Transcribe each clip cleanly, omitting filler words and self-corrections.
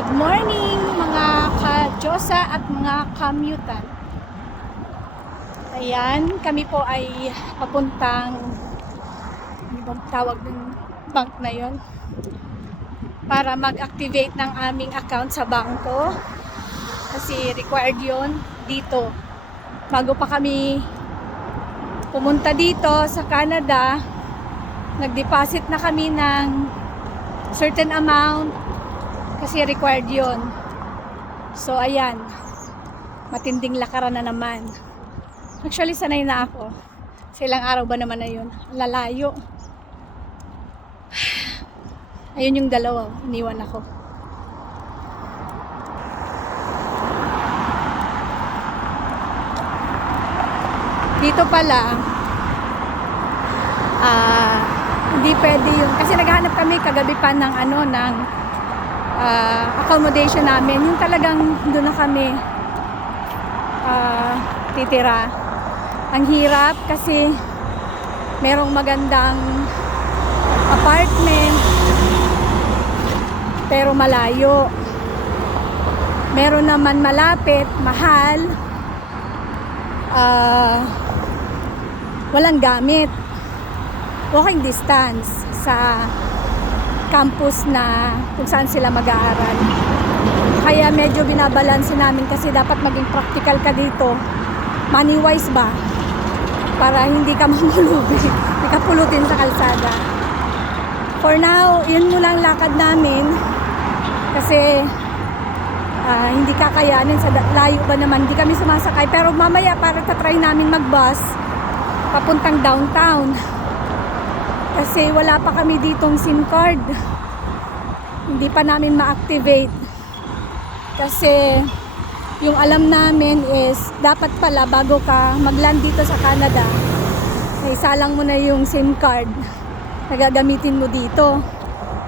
Good morning mga ka-Diyosa at mga kamutan. Ayan, kami po ay papuntang, ano bang tawag ng bank na yon, para mag-activate ng aming account sa bangko. Kasi required yon dito. Bago pa kami pumunta dito sa Canada, nag-deposit na kami ng certain amount kasi required yon. So ayan, matinding lakaran na naman. Actually sanay na ako. Sa ilang araw ba naman na yun, lalayo. Ayun yung dalawa, iniwan ako. Dito pala hindi pwede yun kasi naghahanap kami kagabi pa ng accommodation namin, yung talagang doon na kami titira. Ang hirap kasi merong magandang apartment pero malayo, meron naman malapit, mahal, walang gamit, walking distance sa campus na kung saan sila mag-aaral. Kaya medyo binabalanse namin kasi dapat maging practical ka dito, money wise ba, para hindi ka mamulubi, hindi ka pulutin sa kalsada. For now, yun muna ang lakad namin kasi hindi kakayanin sa layo ba naman, hindi kami sumasakay. Pero mamaya para tatry namin mag-bus papuntang downtown kasi wala pa kami ditong SIM card, hindi pa namin ma-activate kasi yung alam namin is dapat pala bago ka mag-land dito sa Canada isalang mo na yung SIM card na gagamitin mo dito.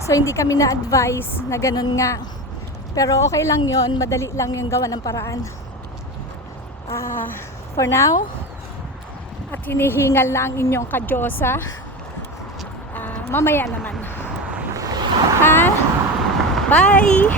So hindi kami na-advise na ganun nga, pero okay lang yon, madali lang yung gawa ng paraan. For now, at hinihingal na ang inyong ka-Diyosa. Mamaya naman. Ha? Bye!